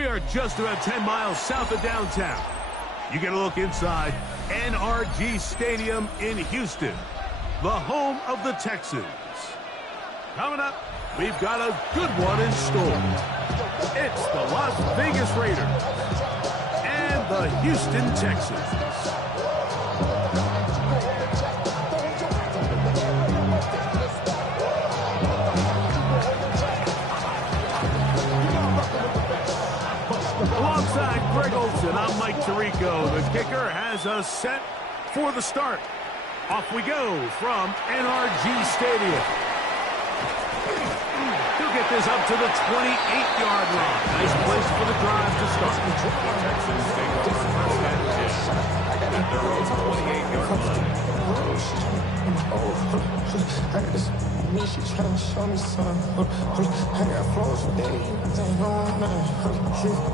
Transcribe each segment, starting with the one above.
We are just about 10 miles south of downtown. You get a look inside NRG Stadium in Houston, the home of the Texans. Coming up, we've got a good one in store. It's the Las Vegas Raiders and the Houston Texans. Alongside Greg Olsen, I'm Mike Tirico. The kicker has us set for the start. Off we go from NRG Stadium. He'll get this up to the 28-yard line. Nice place for the drive to start. Texans take over first and 10 at their own 28-yard line. Me, she tryna show me something. I got flows for days. Ain't no nothing.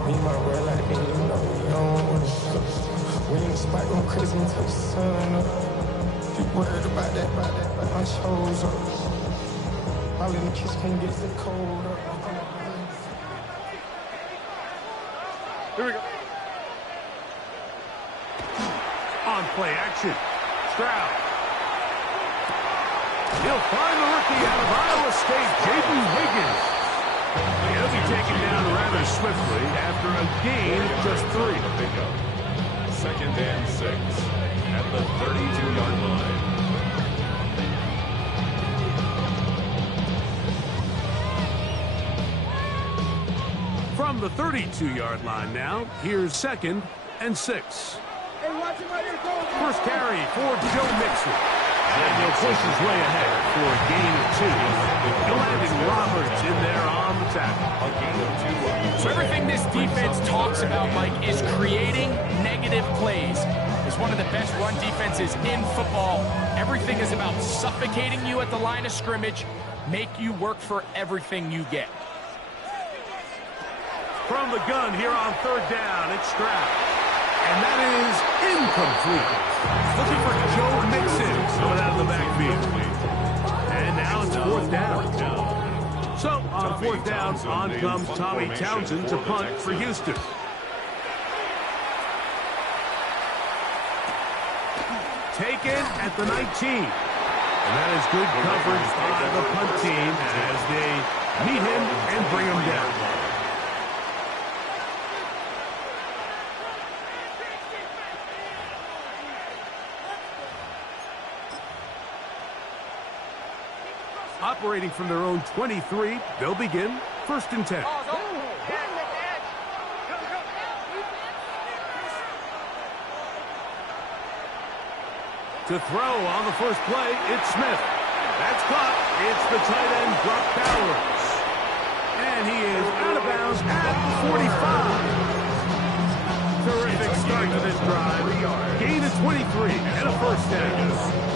Me, my world like me, you know we on. We in the spot going crazy until the sun up. You worried about that, but my shows up. All in the kiss can't get the cold up. Here we go. On play action. Stroud. He'll find the rookie out of Iowa State, Jaden Higgins. He'll be taken down rather swiftly after a gain of just 3. Second and 6 at the 32-yard line. From the 32-yard line now, here's 2nd and 6. First carry for Joe Mixon. And he'll push his way ahead for a gain of 2. Landon Roberts in there on the tackle. A gain of 2. So everything this defense talks about, Mike, is creating negative plays. It's one of the best run defenses in football. Everything is about suffocating you at the line of scrimmage, make you work for everything you get. From the gun here on 3rd down, it's Stroud. And that is incomplete. Looking for Joe Mixon coming out of the backfield. And now it's 4th down. So on 4th down, on comes Tommy Townsend to punt for Houston. Taken at the 19. And that is good coverage by the punt team as they meet him and bring him down. Operating from their own 23, they'll begin 1st and 10. To throw on the first play, it's Smith. That's caught. It's the tight end, Brock Bowers. And he is out of bounds at the 45. Terrific start to this drive. Gain of 23 and a 1st down.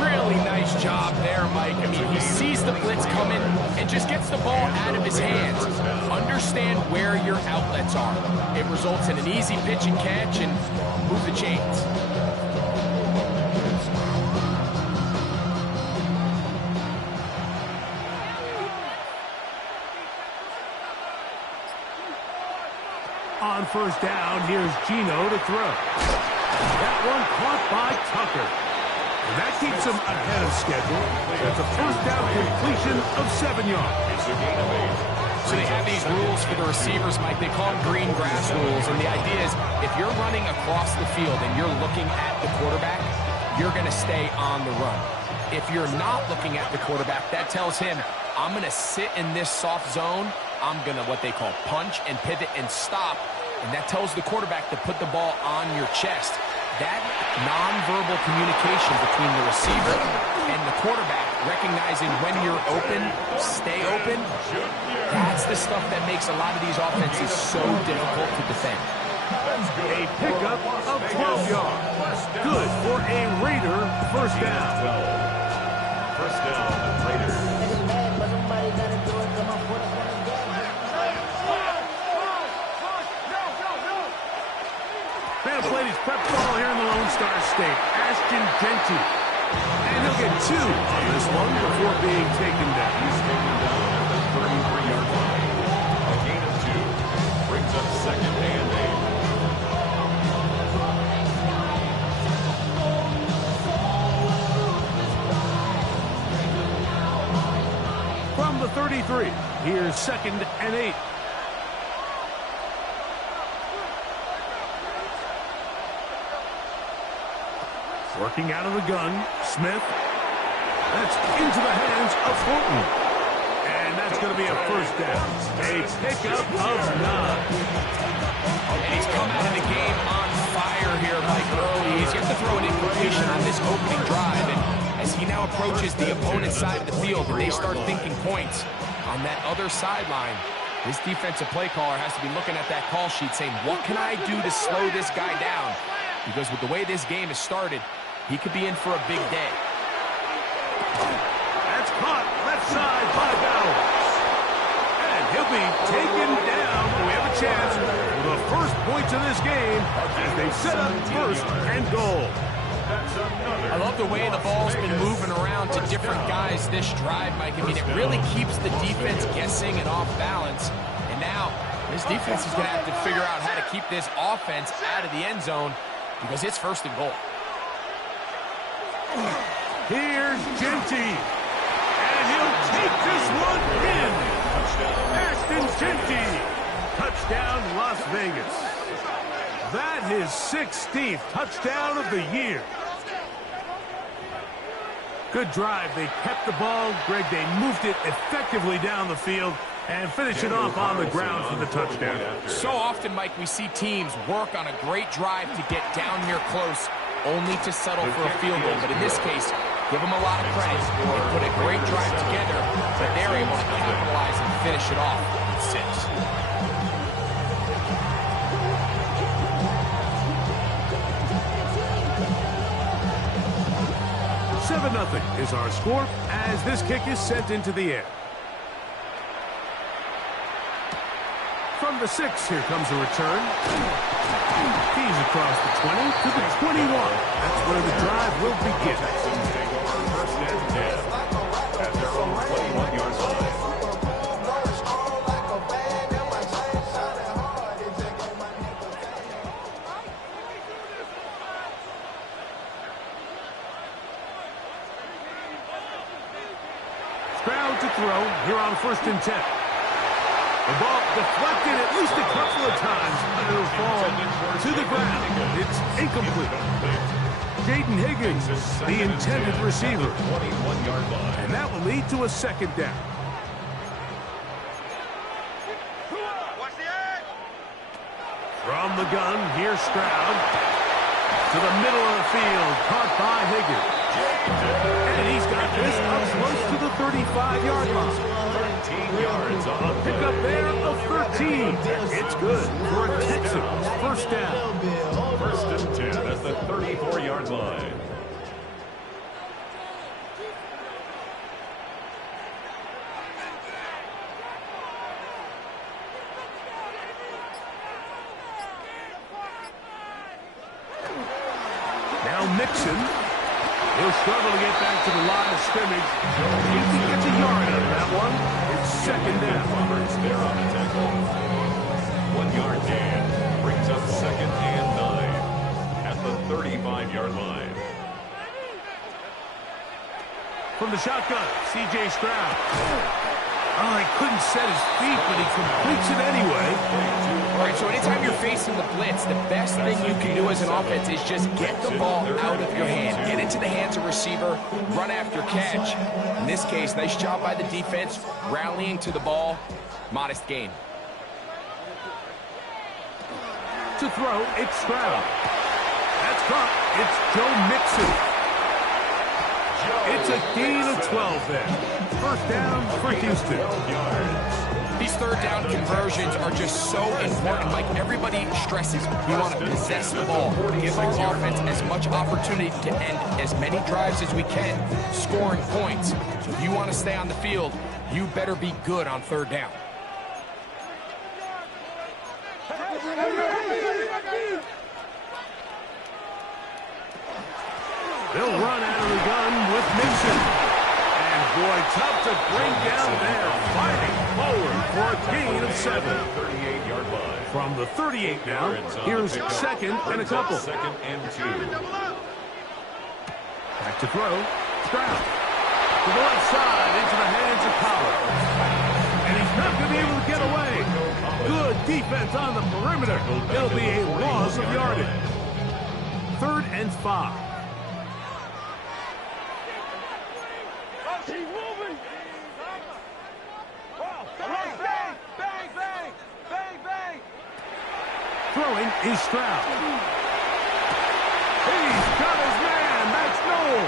Really nice job there, Mike. I mean, he sees the blitz coming and just gets the ball out of his hands. Understand where your outlets are. It results in an easy pitch and catch and move the chains. On 1st down, here's Gino to throw. That one caught by Tucker. And that keeps him ahead of schedule. That's a 1st down completion of 7 yards. So they have these rules for the receivers, Mike. They call them green grass rules. And the idea is if you're running across the field and you're looking at the quarterback, you're going to stay on the run. If you're not looking at the quarterback, that tells him, I'm going to sit in this soft zone. I'm going to what they call punch and pivot and stop. And that tells the quarterback to put the ball on your chest. That nonverbal communication between the receiver and the quarterback, recognizing when you're open, stay open, that's the stuff that makes a lot of these offenses so difficult to defend. A pickup of 12 yards. Good for a Raider 1st down. 1st down, Raiders. Man played his prep ball here in the Lone Star State. Ashton Genty. And he'll get 2 on this one before being taken down. He's taken down at the 33-yard line. A gain of 2 brings brings up second and 8. From the 33, here's second and 8. Working out of the gun, Smith. That's into the hands of Fulton. And that's going to be a first down. A pickup of 9. And he's come out of the game on fire here, Mike, early. He's going to throw an incompletion on this opening drive. And as he now approaches the opponent's side of the field and they start thinking points on that other sideline, this defensive play caller has to be looking at that call sheet saying, what can I do to slow this guy down? Because with the way this game has started, he could be in for a big day. That's caught left side by Bowers. And he'll be taken down. We have a chance for the first points of this game as they set up first and goal. I love the way the ball's been moving around to different guys this drive, Mike. I mean, it really keeps the defense guessing and off balance. And now, this defense is going to have to figure out how to keep this offense out of the end zone because it's first and goal. Here's Genty. And he'll take this one in. Ashton Genty. Touchdown, Las Vegas. That his 16th touchdown of the year. Good drive. They kept the ball. Greg, they moved it effectively down the field and finish it off on the ground for the touchdown. So often, Mike, we see teams work on a great drive to get down here close, only to settle for a field goal. But in this case, give them a lot of credit. They put a great drive together, but they're able to capitalize and finish it off with 6. 7-0 is our score as this kick is sent into the air. From the 6, here comes a return. He's across the 20 to the 21. That's where the drive will begin. Texans take over first and 10 at their own 21-yard line. Stroud to throw here on first and 10. The ball deflected at least a couple of times, but it'll fall to the ground. It's incomplete. Jaden Higgins, the intended receiver. 21-yard line. And that will lead to a second down. From the gun, here's Stroud. To the middle of the field, caught by Higgins. And he's got this up close to the 35-yard line. 13 yards on A pickup there of 13. It's good for a Texans first down. first and 10 at the 34-yard line. Now Mixon. He'll struggle to get back to the line of scrimmage. If he gets a yard out of that one, it's second down. Roberts there on the tackle. 1 yard gain brings up second and 9 at the 35-yard line. From the shotgun, C.J. Stroud. Oh, he couldn't set his feet, but he completes it anyway. All right, so anytime you're facing the blitz, the best thing you can do as an offense is just get the ball out of your hand. Get into the hands of receiver, run after catch. In this case, nice job by the defense, rallying to the ball. Modest gain. To throw, it's Stroud. That's caught. It's Joe Mixon. It's a gain of 12 there. First down for Houston. These third down conversions are just so important. Like everybody stresses, we want to possess the ball, give our offense as much opportunity to end as many drives as we can, scoring points. So if you want to stay on the field, you better be good on third down. They'll run out of the gun with Mixon. And boy, tough to bring down there. Fighting forward for a gain of 7. 38-yard line. From the 38 now, here's second and a couple. Second and 2. Back to throw. Stroud. To the left side, into the hands of Collins. And he's not going to be able to get away. Good defense on the perimeter. It'll be a loss of yardage. 3rd and 5. Throwing is Stroud. He's got his man. That's Noel.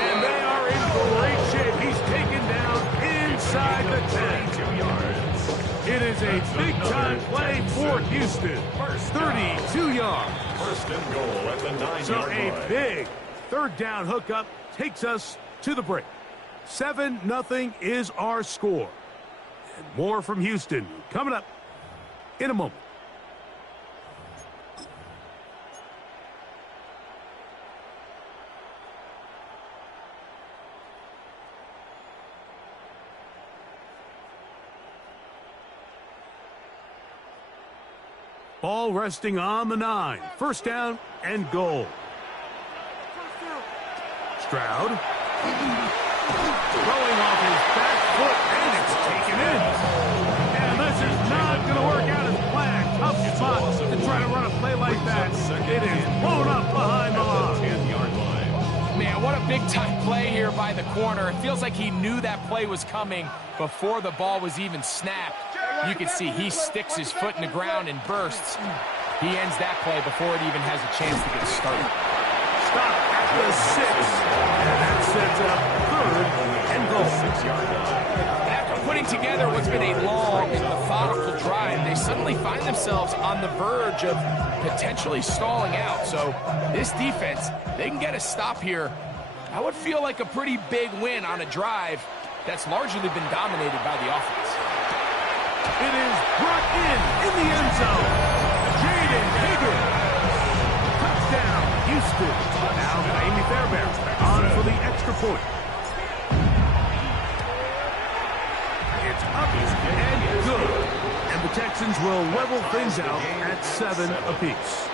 And they are in great shape. He's taken down inside the 10. It is a big-time play for Houston. 32 yards. First and goal at the 9-yard So line. a big 3rd down hookup takes us to the break. 7-0 is our score. And more from Houston coming up in a moment. Ball resting on the 9. 1st down and goal. Stroud. Throwing off his back foot, and it's taken in. And this is not going to work out as planned. Tough spot to try to run a play like that. It is blown up behind the line. 10-yard line. Man, what a big-time play here by the corner. It feels like he knew that play was coming before the ball was even snapped. You can see he sticks his foot in the ground and bursts. He ends that play before it even has a chance to get started. Stop at the 6. And that sets up 3rd and goal. 6-yard line. After putting together what's been a long and methodical drive, they suddenly find themselves on the verge of potentially stalling out. So this defense, they can get a stop here. That would feel like a pretty big win on a drive that's largely been dominated by the offense. It is brought in the end zone. Jaden Higgins. Touchdown, Houston. Now Amy Fairbairn on for the extra point. It's up and good. And the Texans will level things out at 7 apiece.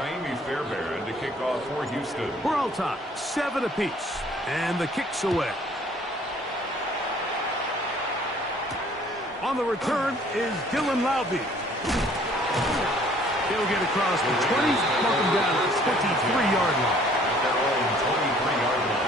Amy Fairbairn to kick off for Houston. We're all tied, 7 apiece. And the kick's away. On the return is Dylan Lv Hou. He'll get across the 20, mark him down at the 23-yard line. At their own 23-yard line.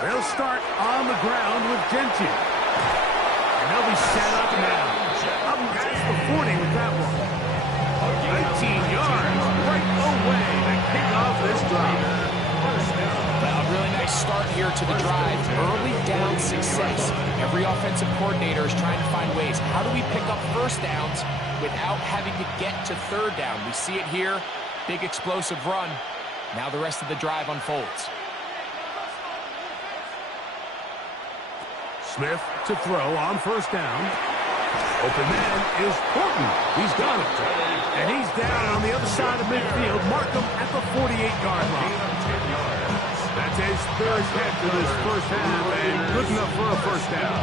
They'll start on the ground with Gentry. And they'll be set up now. Up past the 40 with that one. 19 yards right away to kick off this drive. A really nice start here to the drive. Early down success. Every offensive coordinator is trying to find ways. How do we pick up 1st downs without having to get to 3rd down? We see it here. Big explosive run. Now the rest of the drive unfolds. Smith to throw on 1st down. Open man is Horton. He's got it. And he's down on the other side of midfield. Mark him at the 48-yard line. That's his 3rd catch of this 1st half, and good enough for a 1st down.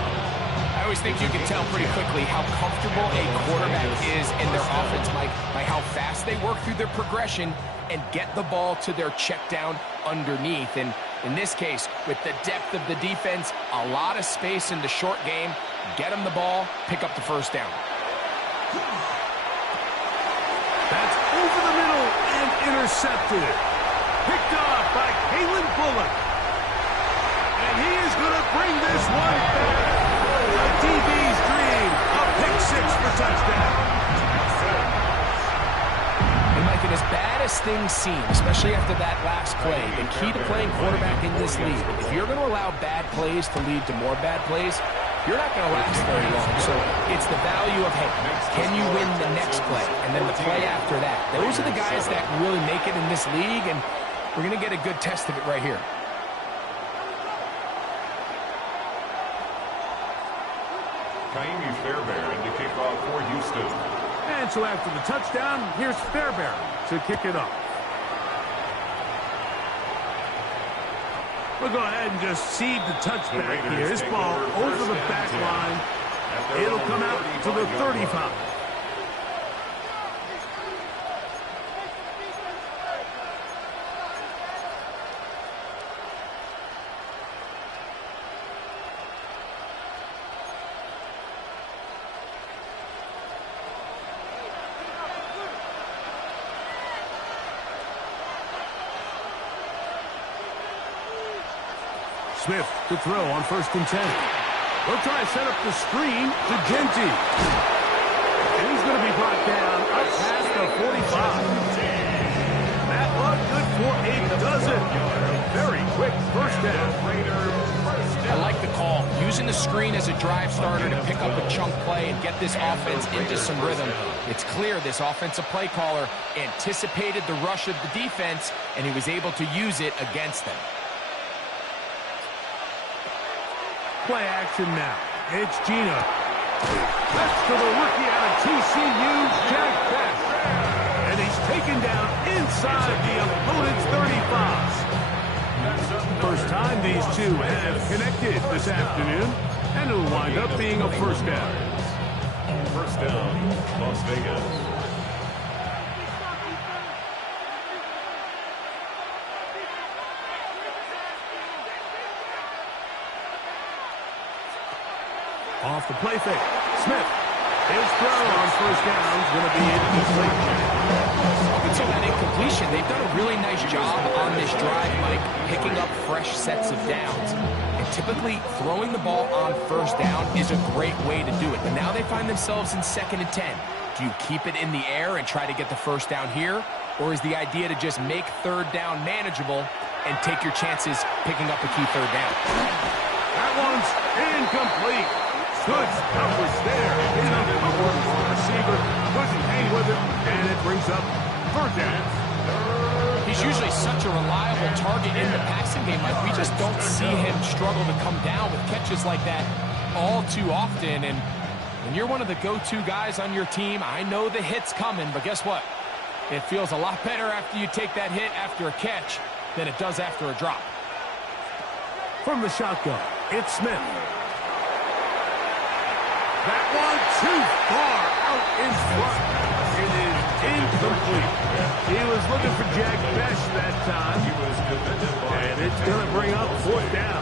I always think you can tell pretty quickly how comfortable a quarterback is in their offense, Mike, by how fast they work through their progression and get the ball to their check down underneath. And in this case, with the depth of the defense, a lot of space in the short game, get them the ball, pick up the 1st down. That's over the middle and intercepted. Picked off by Kalen Bullock. And he is going to bring this one back. A DB's dream. A pick 6 for touchdown. And Mike, and as bad as things seem, especially after that last play, the key to playing quarterback in this league, if you're going to allow bad plays to lead to more bad plays, you're not going to last very long. So it's the value of, hey, can you win the next play? And then the play after that. Those are the guys that really make it in this league, and we're going to get a good test of it right here. Fairbairn to kick off for Houston. And so after the touchdown, here's Fairbairn to kick it off. We'll go ahead and just seed the touchback here. This ball over the back line. It'll come out to the 35. Smith to throw on 1st and 10. They'll try to set up the screen to Genty. And he's going to be brought down up past the 45. That was good for a dozen. Very quick first down. I like the call. Using the screen as a drive starter to pick up a chunk play and get this offense into some rhythm. It's clear this offensive play caller anticipated the rush of the defense, and he was able to use it against them. Play action now. It's Gina. That's to the rookie out of TCU, Jack Best. And he's taken down inside the opponent's 35. First time these two have connected this afternoon, and it'll wind up being a first down. First down, Las Vegas. Off the play fake. Smith. His throw on first down is going to be incomplete. Up until that incompletion, they've done a really nice job on this drive, Mike, picking up fresh sets of downs. And typically, throwing the ball on first down is a great way to do it. But now they find themselves in 2nd and 10. Do you keep it in the air and try to get the first down here? Or is the idea to just make 3rd down manageable and take your chances picking up a key 3rd down? That one's incomplete. Good coverage there. In on the receiver. Couldn't hang with it. And it brings up 3rd down. He's usually such a reliable target in the passing game. Like, we just don't see him struggle to come down with catches like that all too often. And when you're one of the go-to guys on your team, I know the hit's coming, but guess what? It feels a lot better after you take that hit after a catch than it does after a drop. From the shotgun, it's Smith. That one too far out in front. It is incomplete. He was looking for Jack Best that time. And it's going to bring up 4th down.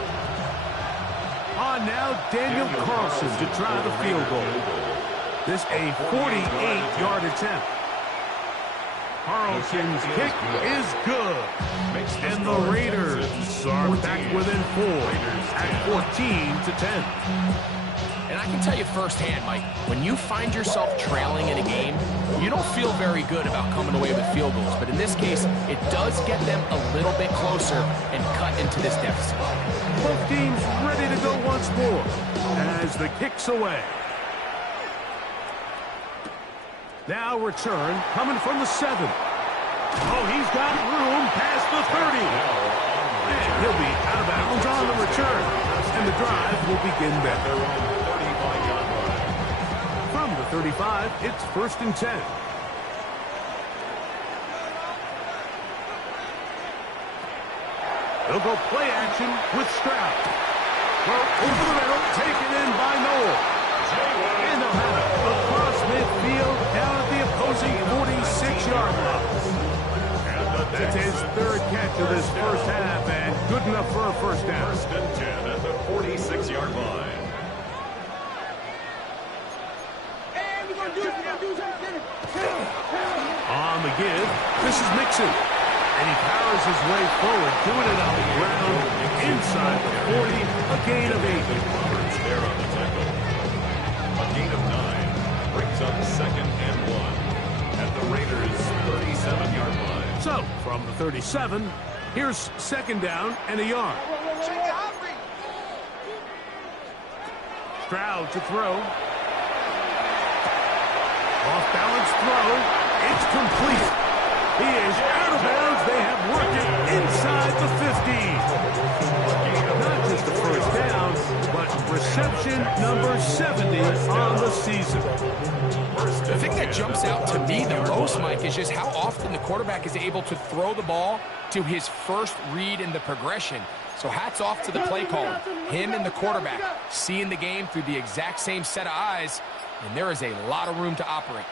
On now, Daniel Carlson to try the field goal. This a 48-yard attempt. Carlson's kick is good. And the Raiders are back within 4 at 14-10. And I can tell you firsthand, Mike, when you find yourself trailing in a game, you don't feel very good about coming away with field goals. But in this case, it does get them a little bit closer and cut into this deficit. Both teams ready to go once more as the kick's away. Now return coming from the 7. Oh, he's got room past the 30. And he'll be out of bounds on the return. And the drive will begin there. From the 35, it's 1st and 10. They'll go play action with Stroud. Well, over the middle, taken in by Noel. And they'll have it across midfield down at the opposing 46-yard line. That's his 3rd catch of this first half, and good enough for a first down. 1st and 10 at the 46-yard line. On the give, this is Mixon. And he powers his way forward, doing it on the ground, inside the 40, a gain of 8. Roberts there on the tackle. A gain of 9 brings up 2nd and 1 at the Raiders' 37-yard So, from the 37, here's second down and a yard. Stroud to throw. Off-balance throw. It's complete. He is out of bounds. They have worked it inside the 50. Not just the first down, but reception number 70 on the season. The thing that jumps out to me the most, Mike, is just how often the quarterback is able to throw the ball to his first read in the progression. So hats off to the play caller. Him and the quarterback seeing the game through the exact same set of eyes, and there is a lot of room to operate.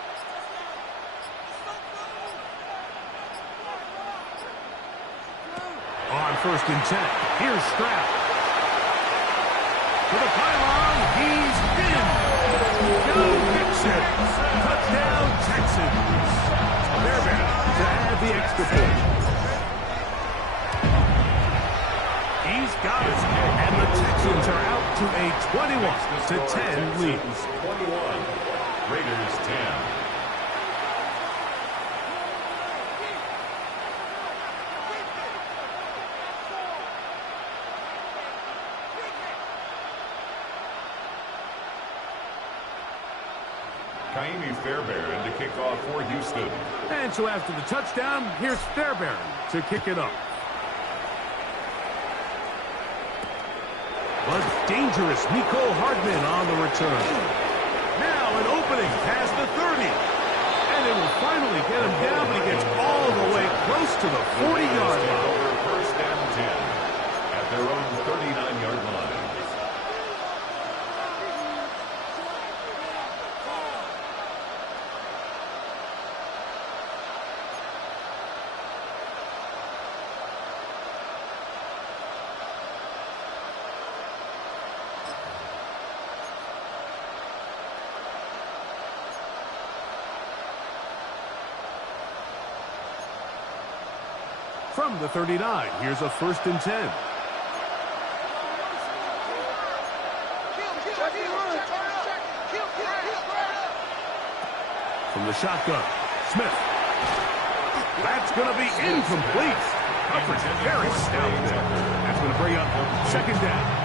On first and 10, here's Stroud. To the pylon, he's in. Go Mixon. Touchdown, Texans. They're back to add the extra point. He's got it, and the Texans are out to a 21-10 lead. 21, Raiders 10. Fairbairn to kick off for Houston. And so after the touchdown, here's Fairbairn to kick it up. But dangerous Nicole Hardman on the return. Now an opening past the 30. And it will finally get him down, but he gets all the way close to the 40-yard line. First and 10 at their own 39-yard line. From the 39, here's a first and 10. From the shotgun, Smith. That's going to be incomplete. Coverage very stout there. That's going to bring up second down.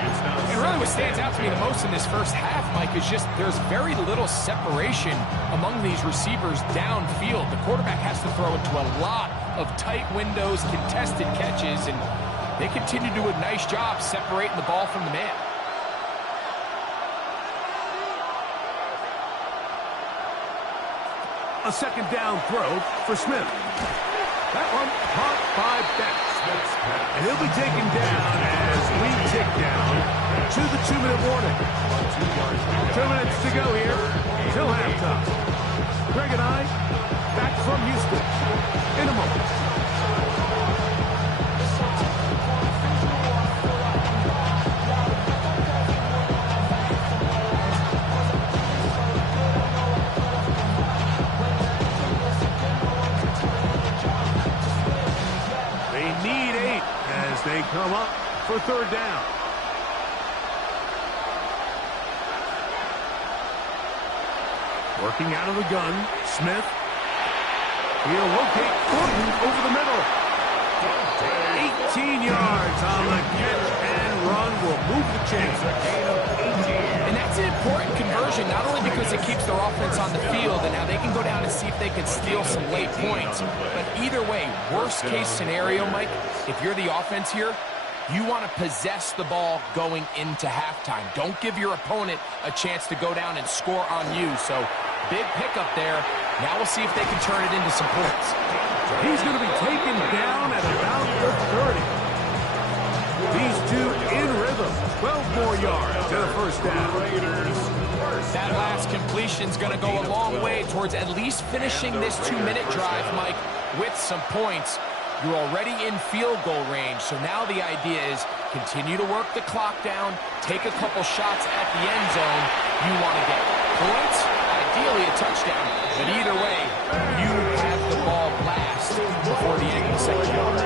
And really what stands out to me the most in this first half, Mike, is just there's very little separation among these receivers downfield. The quarterback has to throw into a lot of tight windows, contested catches, and they continue to do a nice job separating the ball from the man. A second down throw for Smith. That one caught by Betts. And he'll be taken down as we tick down to the 2-minute warning. 2 minutes to go here till halftime. Greg and I back from Houston in a moment. They come up for third down. Working out of the gun, Smith. He'll locate Gordon over the middle. 18 yards on the catch and run will move the chains. And that's an important conversion, not only because it keeps their offense on the field, and now they can go down and see if they can steal some late points. But either way, worst case scenario, Mike, if you're the offense here, you want to possess the ball going into halftime. Don't give your opponent a chance to go down and score on you. So big pickup there. Now we'll see if they can turn it into some points. He's going to be taken down at about the 30. These two in rhythm. 12 more yards to the first down. That last completion's going to go a long way towards at least finishing this 2-minute drive, Mike, with some points. You're already in field goal range, so now the idea is continue to work the clock down, take a couple shots at the end zone. You want to get points, ideally a touchdown, but either way, you have the ball last before the end of the second quarter.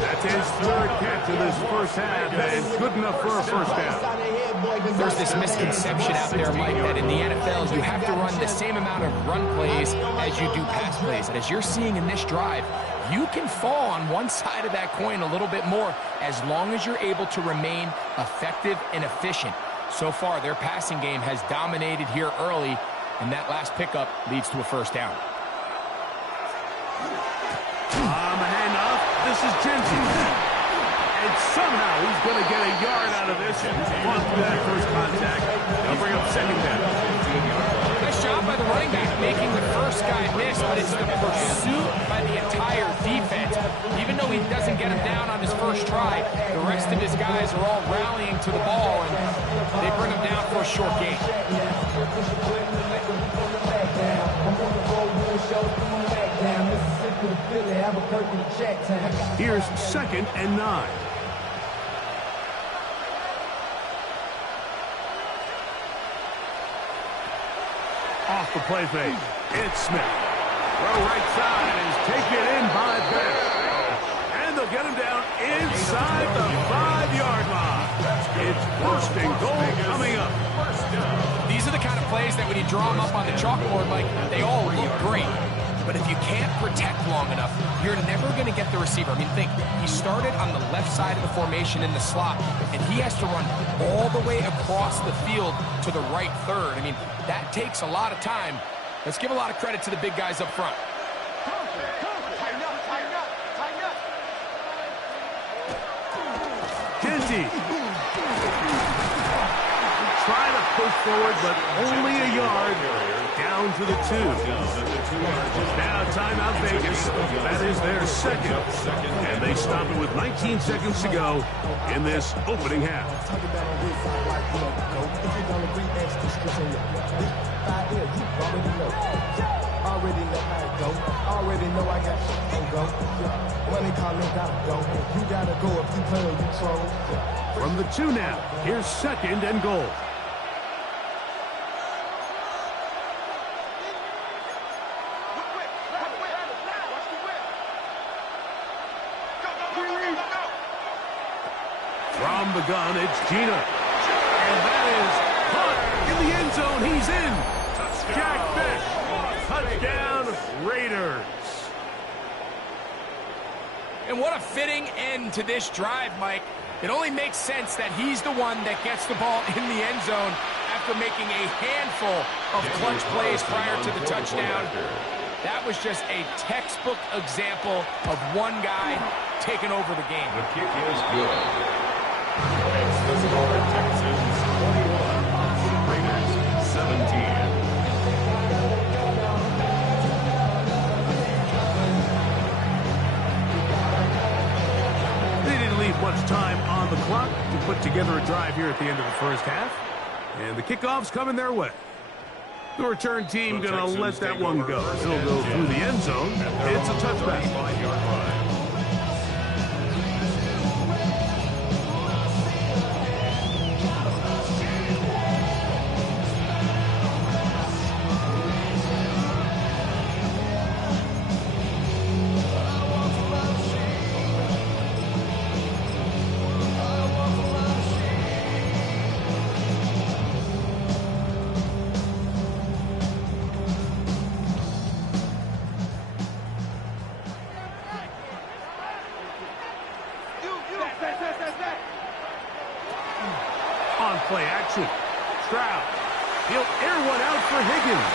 That's It's his third catch of this first half, and good enough for a first down. There's this misconception out there, Mike, that in the NFL, you have to run the same amount of run plays as you do pass plays. And as you're seeing in this drive, you can fall on one side of that coin a little bit more as long as you're able to remain effective and efficient. So far, their passing game has dominated here early, and that last pickup leads to a first down. A handoff. This is Genty. And somehow he's going to get a yard out of this. Fought through that first contact. They'll bring up second down. Nice job by the running back making the first guy miss, but it's the pursuit by the entire defense. Even though he doesn't get him down on his first try, the rest of his guys are all rallying to the ball, and they bring him down for a short gain. Here's 2nd and 9. Off the play fake. It's Smith. Throw right side is taken in by Best. And they'll get him down inside the 5-yard line. It's first and goal coming up. These are the kind of plays that when you draw them up on the chalkboard, like, they all look great. But if you can't protect long enough, you're never going to get the receiver. I mean, think, he started on the left side of the formation in the slot, and he has to run all the way across the field to the right third. I mean, that takes a lot of time. Let's give a lot of credit to the big guys up front. Genty. Try to push forward, but only a yard. Down to the 2. Now timeout Vegas. That is their second. And they stop it with 19 seconds to go in this opening half. Already know how it go. Already know I got shit and go. Money calling, gotta go. You gotta go if you play or you troll. From the 2 now, here's 2nd and goal. From the gun, it's Gina. And that is caught in the end zone. He's in. Jack Beck. Touchdown, Raiders. And what a fitting end to this drive, Mike. It only makes sense that he's the one that gets the ball in the end zone after making a handful of clutch plays prior to the touchdown. That was just a textbook example of one guy taking over the game. The kick is good. It's the score, Texans 21, Raiders 17. They didn't leave much time on the clock to put together a drive here at the end of the first half. And the kickoff's coming their way. The return team going to let that one go. It'll go through the end zone. It's a touchback. 5-yard line. On play action. Stroud. He'll air one out for Higgins.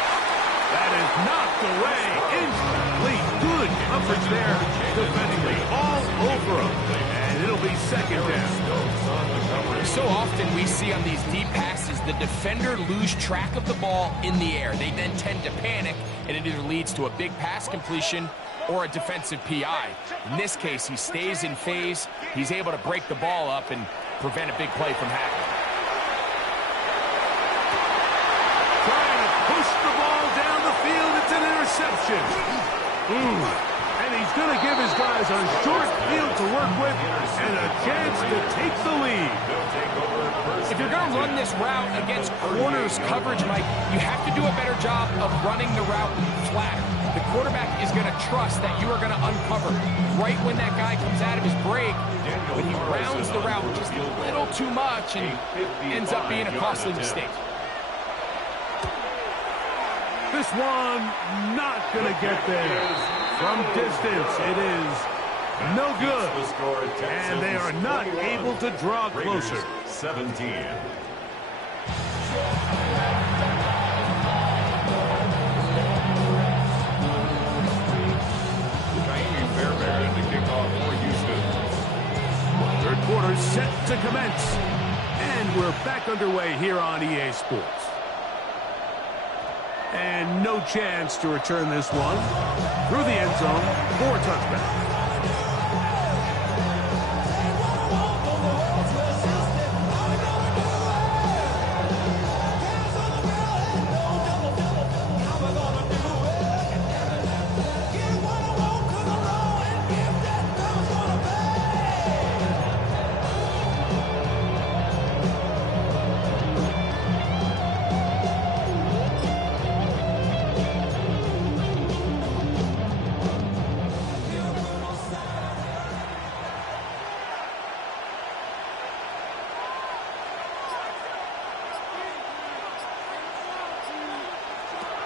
That is knocked away. Incomplete. Good coverage there. Defensively all over him. And it'll be second down. So often we see on these deep passes, the defender lose track of the ball in the air. They then tend to panic, and it either leads to a big pass completion or a defensive PI. In this case, he stays in phase. He's able to break the ball up and prevent a big play from happening. Trying to push the ball down the field. It's an interception. And he he's going to give his guys a short field to work with and a chance to take the lead. If you're going to run this route against corners coverage, Mike, you have to do a better job of running the route flatter. The quarterback is going to trust that you are going to uncover right when that guy comes out of his break, but he rounds the route just a little too much and ends up being a costly mistake. This one not going to get there. From distance, it is no good. And they are not able to draw closer. 17. To kick off for Houston. Third quarter set to commence. And we're back underway here on EA Sports. And no chance to return this one through the end zone for a touchback.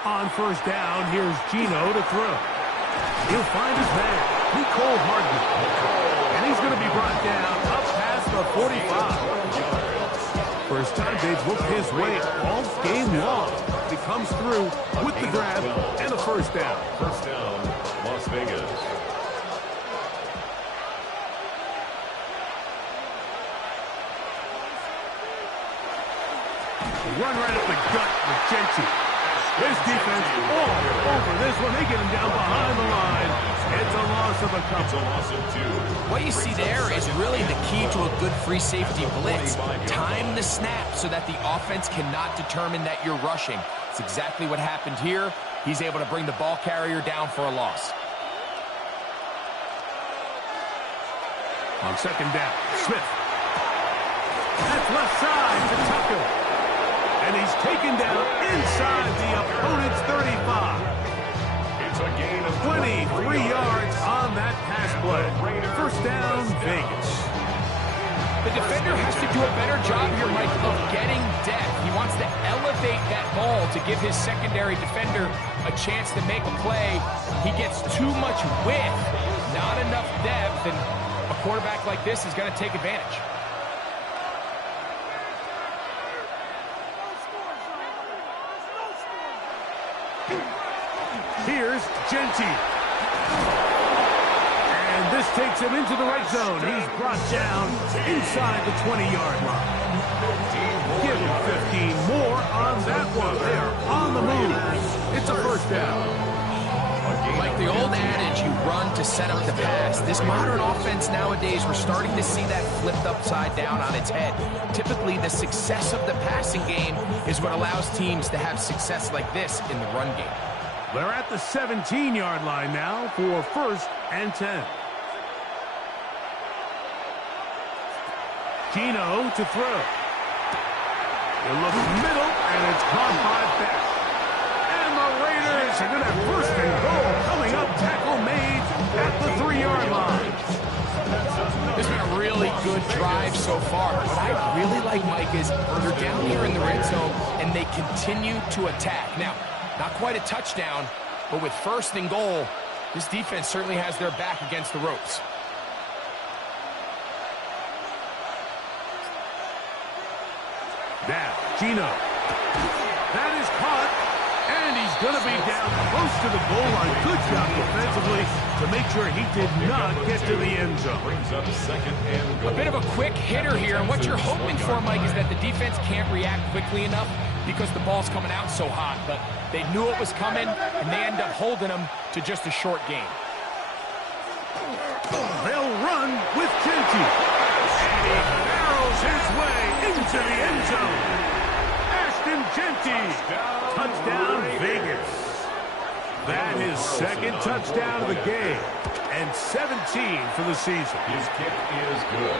On first down, here's Gino to throw. He'll find his man, Nicole Hardman. And he's going to be brought down up past the 45. First time they've looked his way all game long. He comes through with the grab and a first down. First down, Las Vegas. Run right up the gut with Gentry. His defense all over this one. They get him down behind the line. It's a loss of a couple. It's a loss of 2. What you see there is really the key to a good free safety blitz. Time the snap so that the offense cannot determine that you're rushing. It's exactly what happened here. He's able to bring the ball carrier down for a loss. On second down, Smith. That's left side to Tucker. And he's taken down inside the opponent's 35. It's a gain of 23 yards on that pass play. First down, Vegas. The defender has to do a better job here, Mike, of getting depth. He wants to elevate that ball to give his secondary defender a chance to make a play. He gets too much width, not enough depth, and a quarterback like this is going to take advantage. Here's Gentry. And this takes him into the right zone. He's brought down inside the 20-yard line. Give him 15 more on that one. They are on the move. It's a first down. Like the old adage, you run to set up the pass. This modern offense nowadays, we're starting to see that flipped upside down on its head. Typically, the success of the passing game is what allows teams to have success like this in the run game. They're at the 17-yard line now for first and 10. Gino to throw. He looks middle, and it's caught by Beck. And the Raiders are going to have first and goal coming up. Tackle made at the 3-yard line. This has been a really good drive so far. What I really like, Mike, is they're down here in the red zone, and they continue to attack. Now, not quite a touchdown, but with first and goal, this defense certainly has their back against the ropes. Now, Gino. That is caught, and he's going to be down close to the goal line. Good job defensively to make sure he did not get to the end zone. Brings up second and goal. A bit of a quick hitter here, and what you're hoping for, Mike, is that the defense can't react quickly enough because the ball's coming out so hot, but they knew it was coming, and they end up holding them to just a short gain. They'll run with Gentry. And he barrels his way into the end zone. Ashton Gentry. Touchdown, Vegas. That is second touchdown of the game, and 17 for the season. His kick is good.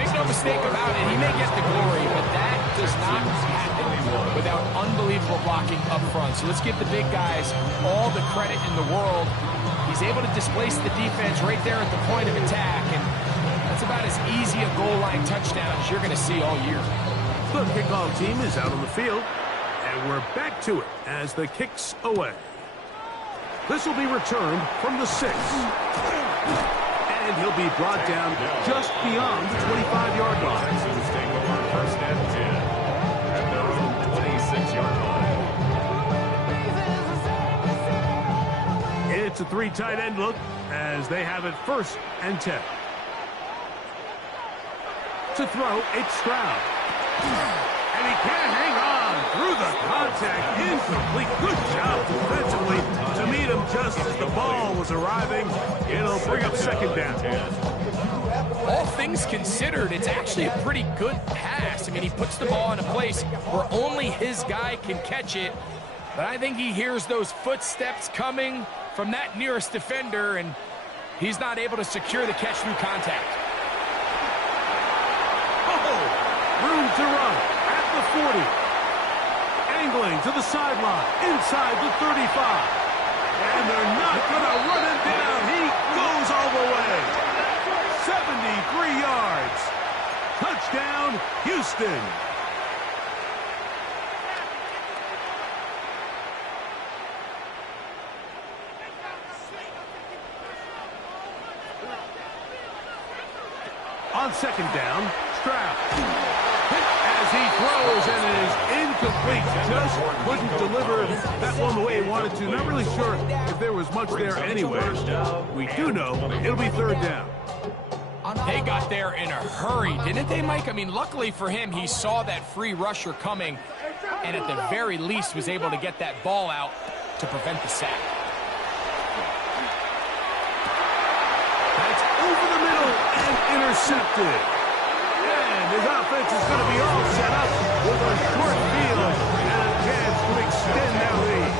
Make no mistake about it, he may get the glory, but that does not happen without unbelievable blocking up front. So let's give the big guys all the credit in the world. He's able to displace the defense right there at the point of attack, and that's about as easy a goal line touchdown as you're going to see all year. The kickoff team is out on the field, and we're back to it as the kick's away. This will be returned from the 6. And he'll be brought down just beyond the 25-yard line. Texans take over first and 10 at their own 26-yard line. It's a 3 tight end look as they have it first and 10. To throw, it's Stroud. And he can't hang on through the contact. Incomplete. Good job defensively to meet him just as the ball was arriving. It'll bring up second down. All things considered, it's actually a pretty good pass. I mean, he puts the ball in a place where only his guy can catch it. But I think he hears those footsteps coming from that nearest defender, and he's not able to secure the catch through contact. Room to run at the 40. Angling to the sideline, inside the 35. And they're not going to run him down. He goes all the way. 73 yards. Touchdown, Houston. On second down, Stroud. As he throws and it is incomplete. Just couldn't deliver that one the way he wanted to. Not really sure if there was much there anyway. We do know it'll be third down. They got there in a hurry, didn't they, Mike? I mean, luckily for him, he saw that free rusher coming and at the very least was able to get that ball out to prevent the sack. That's over the middle and intercepted. And his offense is going to be all set up with a short field and a chance to extend that lead.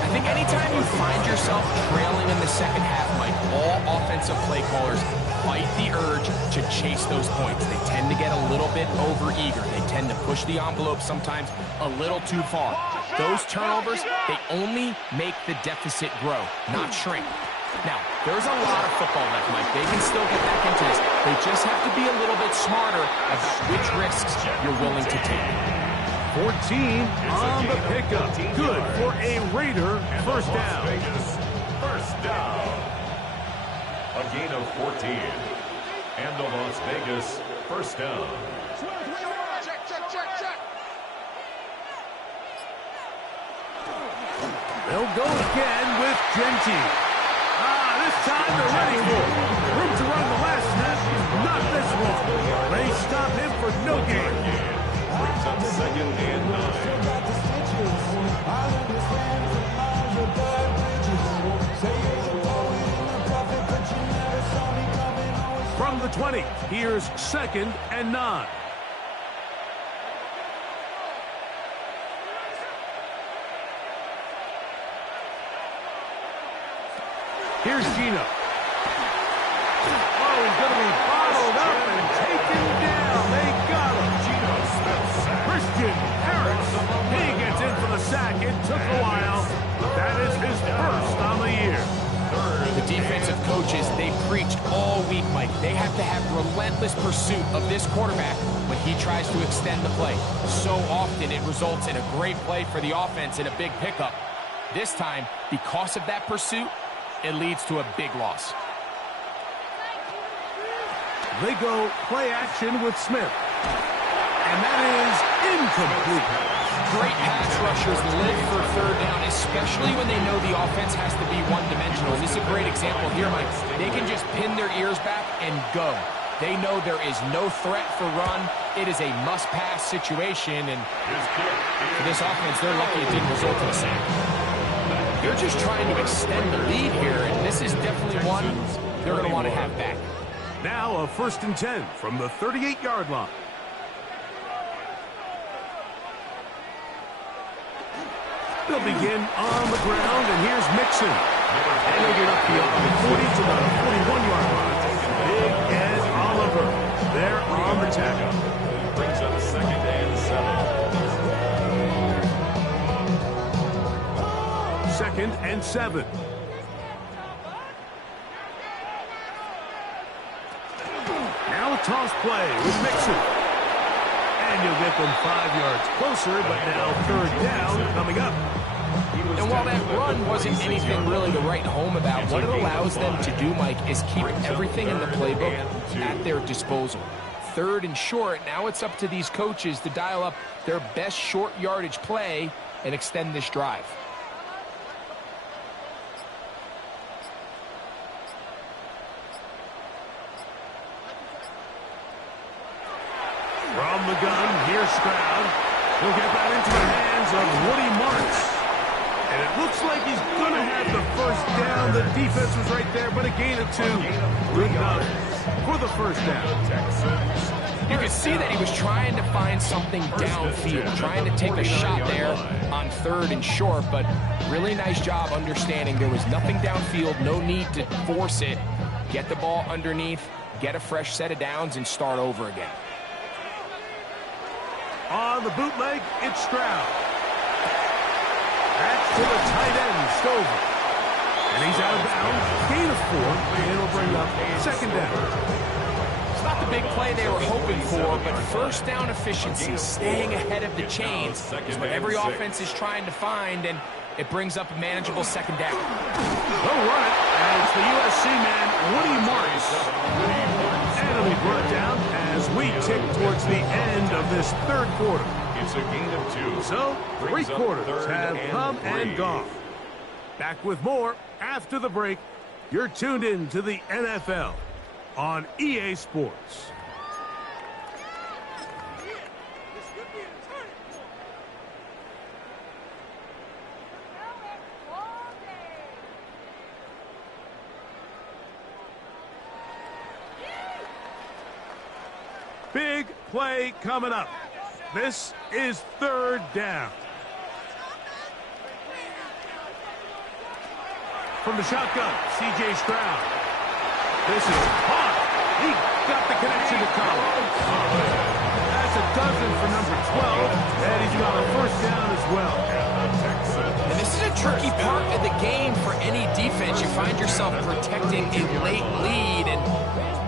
I think anytime you find yourself trailing in the second half, Mike, all offensive play callers fight the urge to chase those points. They tend to get a little bit overeager. They tend to push the envelope sometimes a little too far. Those turnovers, they only make the deficit grow, not shrink. Now, there's a lot of football left, Mike. They can still get back into this. They just have to be a little bit smarter about which risks you're willing to take. 14 on the pickup. Good for a Raider first down. First down. A gain of 14. And the Las Vegas first down. They'll go again with Genty. This time they're ready for it. Room to run the last snap. Not this one. They stop him for no gain. Brings up second and 9. From the 20, here's second and 9. Here's Gino. Oh, he's going to be bottled up and taken down. They got him. Gino Smith. Christian Harris. He gets in for the sack. It took a while, but that is his first on the year. The defensive coaches, they preached all week, Mike. They have to have relentless pursuit of this quarterback when he tries to extend the play. So often it results in a great play for the offense and a big pickup. This time, because of that pursuit, it leads to a big loss. They go play action with Smith. And that is incomplete. Great pass rushers live for third down, especially when they know the offense has to be one-dimensional. And this is a great example here, Mike. They can just pin their ears back and go. They know there is no threat for run. It is a must-pass situation. And for this offense, they're lucky it didn't result in a sack. They're just trying to extend the lead here, and this is definitely one they're going to want to have back. Now a first and 10 from the 38-yard line. They'll begin on the ground, and here's Mixon. And he'll get up beyond the 40 to the 41-yard line. Big Ed Oliver there on the tackle. Brings up 2nd and 7. 2nd and 7. Now a toss play with Mixon. And you'll get them 5 yards closer, but now 3rd down coming up. And while that run wasn't anything really to write home about, what it allows them to do, Mike, is keep everything in the playbook at their disposal. 3rd and short, now it's up to these coaches to dial up their best short yardage play and extend this drive. From the gun, here's Stroud. He'll get that into the hands of Woody Marks. And it looks like he's going to have the 1st down. The defense was right there, but a gain of 2. Good enough for the 1st down. You could see that he was trying to find something downfield, trying to take a shot there on 3rd and short, but really nice job understanding there was nothing downfield, no need to force it. Get the ball underneath, get a fresh set of downs, and start over again. On the bootleg, it's Stroud. That's to the tight end, Stover. And he's out of bounds. Gain of 4, and it'll bring up 2nd down. It's not the big play they were hoping for, but 1st down efficiency, staying ahead of the chains, is what every offense is trying to find, and it brings up a manageable 2nd down. They'll run it, and it's the USC man, Woody Marks. And it'll be brought down as we tick towards the end of this 3rd quarter. It's a gain of 2. So, 3 quarters have come and gone. Back with more after the break. You're tuned in to the NFL on EA Sports. Big play coming up. This is 3rd down. From the shotgun, C.J. Stroud. This is hot. He got the connection to Collins. That's a dozen for number 12, and he's got a 1st down as well. And this is a tricky part of the game for any defense. You find yourself protecting a late lead, and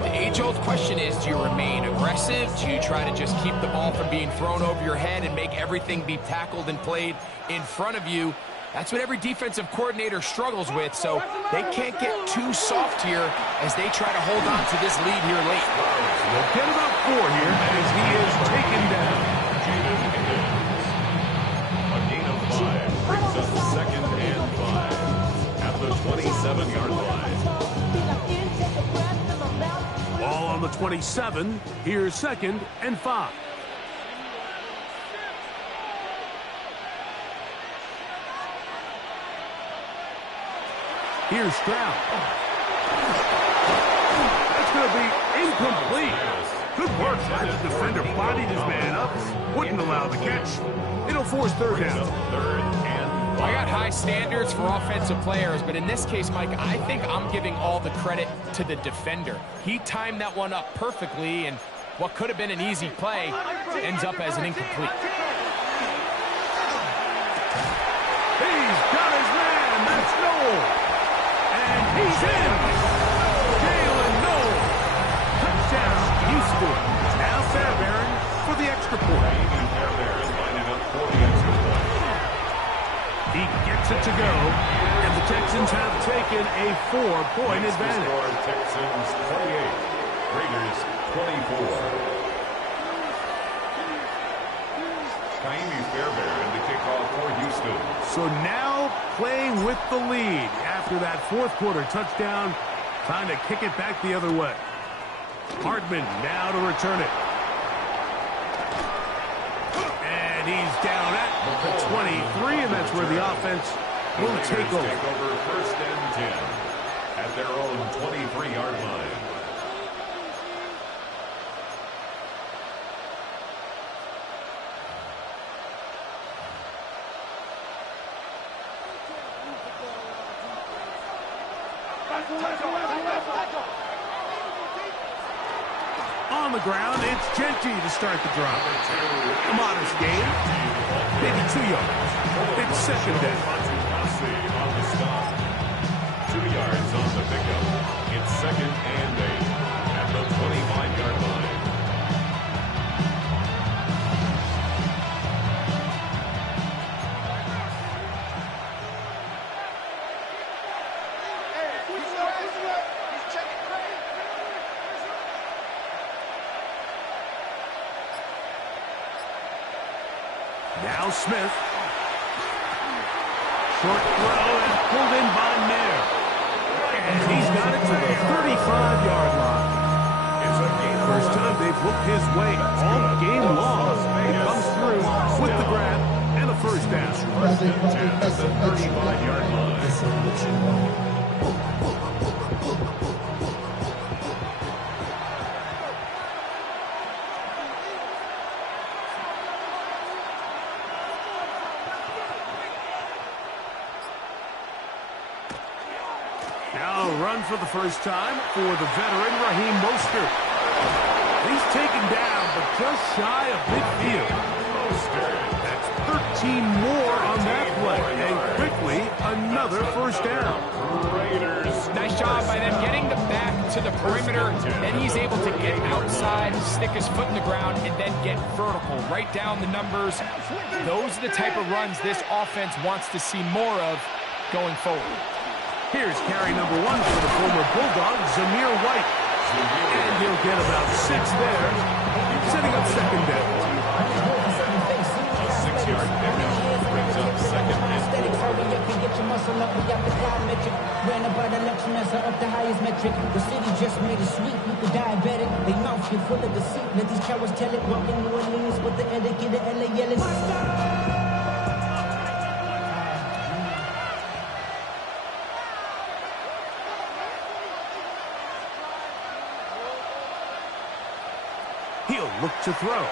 the age-old question is, do you remain aggressive? Do you try to just keep the ball from being thrown over your head and make everything be tackled and played in front of you? That's what every defensive coordinator struggles with, so they can't get too soft here as they try to hold on to this lead here late. They'll get about 4 here as he is taken down. A gain of 5 brings up 2nd and 5 at the 27-yard line. Ball on the 27. Here's 2nd and 5. Here's Stroud. That's going to be incomplete. Good work by the defender. Bodied his man up. Wouldn't allow the catch. It'll force 3rd down. 3rd and 5. I got high standards for offensive players, but in this case, Mike, I think I'm giving all the credit to the defender. He timed that one up perfectly, and what could have been an easy play ends up as an incomplete. He's got his man. That's Noel. And he's in. Jalen Noel. Touchdown, Houston. Now Fairbairn for the extra point. Fairbairn lining up for the extra point. He gets it to go, and the Texans have taken a 4-point advantage. Texans 28, Raiders 24. Fairbairn to kick off for Houston. So now playing with the lead after that 4th quarter touchdown, trying to kick it back the other way. Hardman now to return it. And he's down at the 23, and that's where the offense will take over. 1st and 10 at their own 23-yard line. On the ground, it's Genty to start the drive. A modest gain, maybe 2 yards. It's second down. On the stop. 2 yards on the pickup. It's second and 8 at the 25-yard line. Now Smith. Short throw and pulled in by Mayer. And he's got it to the 35-yard line. First time they've looked his way all game long. It comes through with the grab and a first down. First and 10 at the 35-yard line. Now a run for the first time for the veteran Raheem Mostert. He's taken down, but just shy of midfield. That's 13 more on that play, and quickly another first down. Nice job by them getting the back to the perimeter. Then he's able to get outside, stick his foot in the ground, and then get vertical. Right down the numbers. Those are the type of runs this offense wants to see more of going forward. Here's carry number 1 for the former Bulldog, Zamir White. And he'll get about 6 there, setting up second down. A 6-yard pickup brings up second and 4. Ran about the luxuries up the highest metric. The city just made it sweet. You could diabetic. They mouth you full of deceit. Let these cowards tell it. Walking New Orleans with the etiquette of LA yelling. He'll look to throw.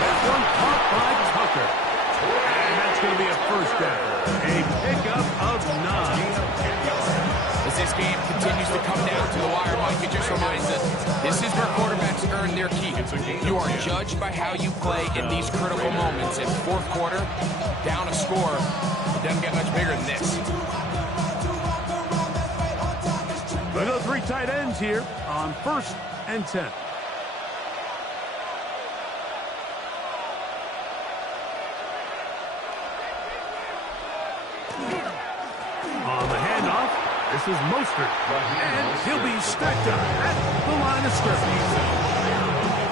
That one caught by Tucker. And that's going to be a first down. A pickup of 9. As this game continues to come down to the wire, Mike, it just reminds us, this is where quarterbacks earn their keep. You are judged by how you play in these critical moments. In fourth quarter, down a score, it doesn't get much bigger than this. We'll go 3 tight ends here on 1st and 10. On the handoff, this is Mostert. And he'll be stacked up at the line of scrimmage.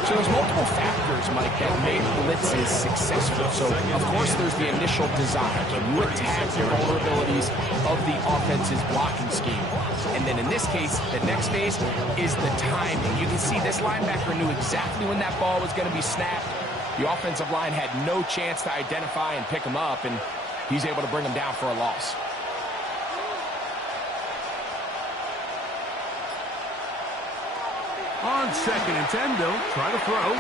So there's multiple factors, Mike, that made blitzes successful. So, of course, there's the initial design. Can you attack the vulnerabilities of the offense's blocking scheme? And then in this case, the next phase is the timing. You can see this linebacker knew exactly when that ball was going to be snapped. The offensive line had no chance to identify and pick him up, and he's able to bring him down for a loss. On 2nd and 10, they'll try to throw.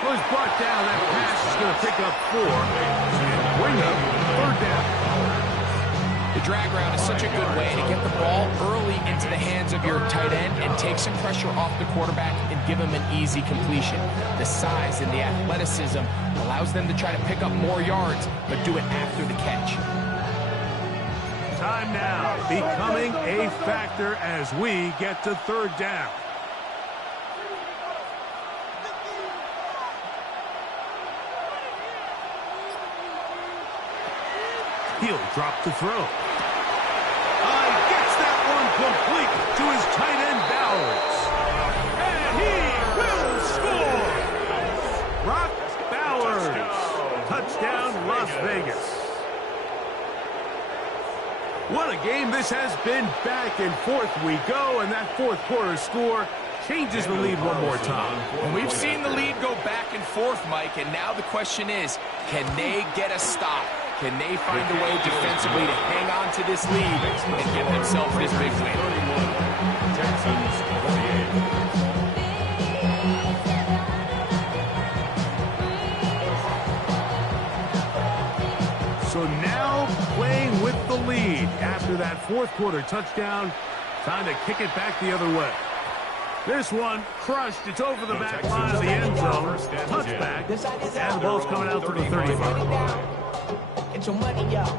Well, he's brought down. That pass is going to pick up 4 and bring up 3rd down. The drag route is such a good way to get the ball early into the hands of your tight end and take some pressure off the quarterback and give him an easy completion. The size and the athleticism allows them to try to pick up more yards, but do it after the catch. Time now becoming a factor as we get to 3rd down. He'll drop the throw. Gets that one complete to his tight end, Bowers. And he will score! Brock Bowers. Touchdown, Las Vegas. What a game this has been. Back and forth we go, and that 4th quarter score changes the lead one more time. And we've seen the lead go back and forth, Mike, and now the question is, can they get a stop? Can they find a way defensively to hang on to this lead and give themselves this big win? Texans 48. So now playing with the lead after after that fourth quarter touchdown. Time to kick it back the other way. This one crushed. It's over the back line of the end zone. Touchback. And the ball's coming out to the 35. Get your money up.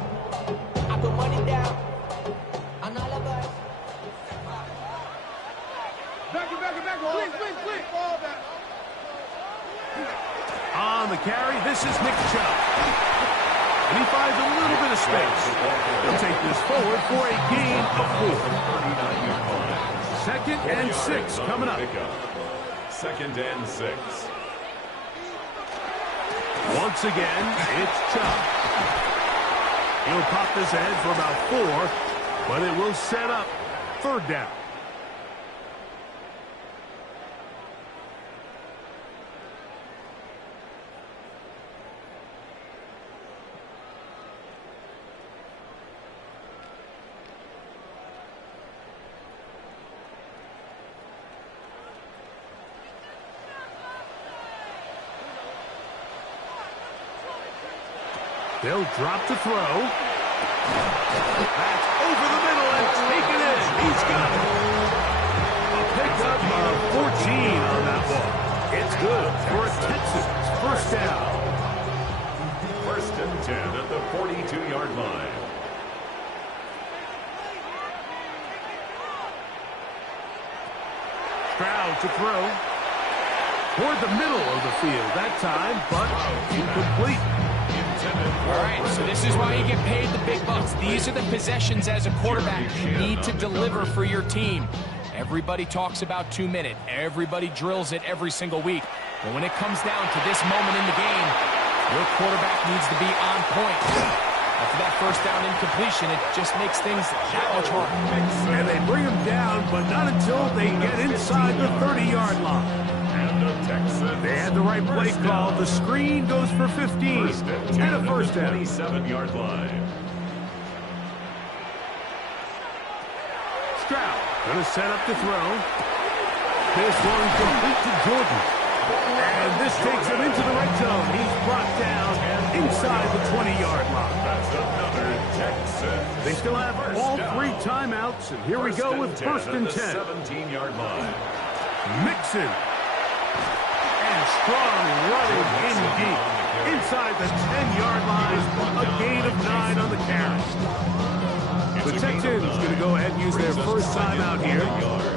I put money down on all of us. Back. Quick. Ball back. On the carry, this is Nick Chubb. And he finds a little bit of space. He'll take this forward for a gain of 4. Second and 6 coming up. Second and 6. Once again, it's Chubb. He'll pop this ahead for about 4, but it will set up third down. They'll drop to throw. That's over the middle and taken in. He's got it. A pickup of 14 on that ball. It's good for a Texans first down. First and 10 at the 42-yard line. Stroud to throw. Toward the middle of the field that time, but incomplete. All right, so this is why you get paid the big bucks. These are the possessions as a quarterback you need to deliver for your team. Everybody talks about 2-minute. Everybody drills it every single week. But when it comes down to this moment in the game, your quarterback needs to be on point. After that first down incompletion, it just makes things that much harder. And they bring him down, but not until they get inside the 30-yard line. They had the right play call. The screen goes for 15 and a first down. 27-yard line. Stroud going to set up to throw. This one complete to Jordan. And this takes him into the red zone. He's brought down inside the 20-yard line. That's another Texans. They still have all 3 timeouts, and here we go with first and 10. 17-yard line. Mixon. And strong running in deep. Inside the 10-yard line, a gain of 9 on the carry. The Texans going to go ahead and use their first timeout here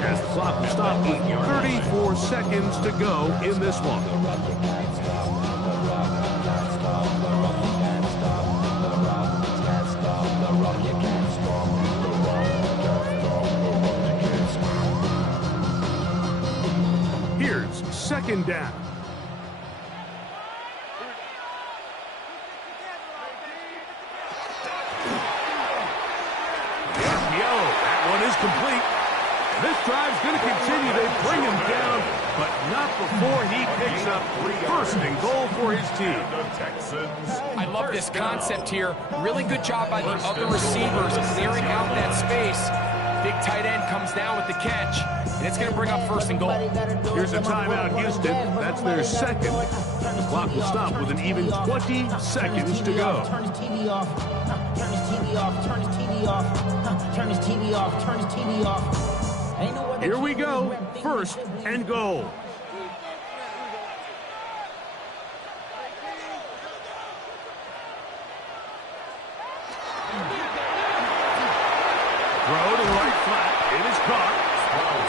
as the clock will stop with 34 seconds to go in this one. Here's second down. Is complete. This drive's going to continue. They bring him down, but not before he picks up first and goal for his team. I love this concept here. Really good job by the other receivers clearing out that space. Big tight end comes down with the catch, and it's going to bring up first and goal. Here's a timeout, Houston. That's their second. The clock will stop with an even 20 seconds to go. Turn his TV off. Turn his TV off. Turn his TV off. Turn his TV off. Turn his TV off. Here we go. First and goal. Throw to right flat. It is caught.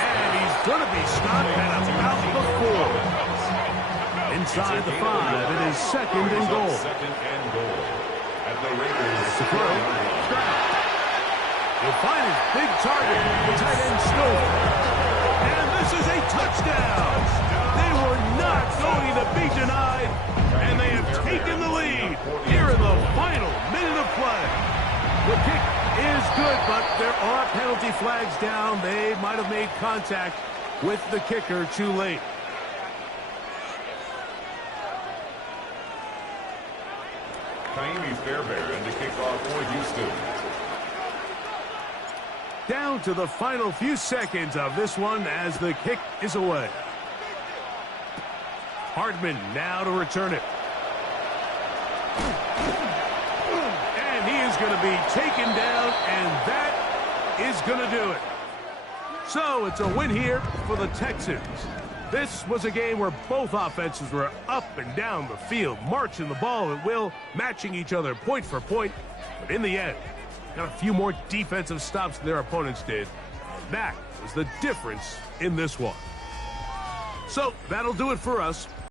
And he's going to be stopped at about the 4. Inside the 5. It is second and goal. Second and goal. At the Raiders. To throw. Stroud. He'll find his big target. The tight end Snow. And this is a touchdown. They were not going to be denied. And they have taken the lead here in the final minute of play. The kick is good, but there are penalty flags down. They might have made contact with the kicker too late. Kaimi Fairbairn to kick off for Houston. Down to the final few seconds of this one as the kick is away. Hardman now to return it. And he is going to be taken down, and that is going to do it. So it's a win here for the Texans. This was a game where both offenses were up and down the field, marching the ball at will, matching each other point for point. But in the end, got a few more defensive stops than their opponents did. That was the difference in this one. So that'll do it for us.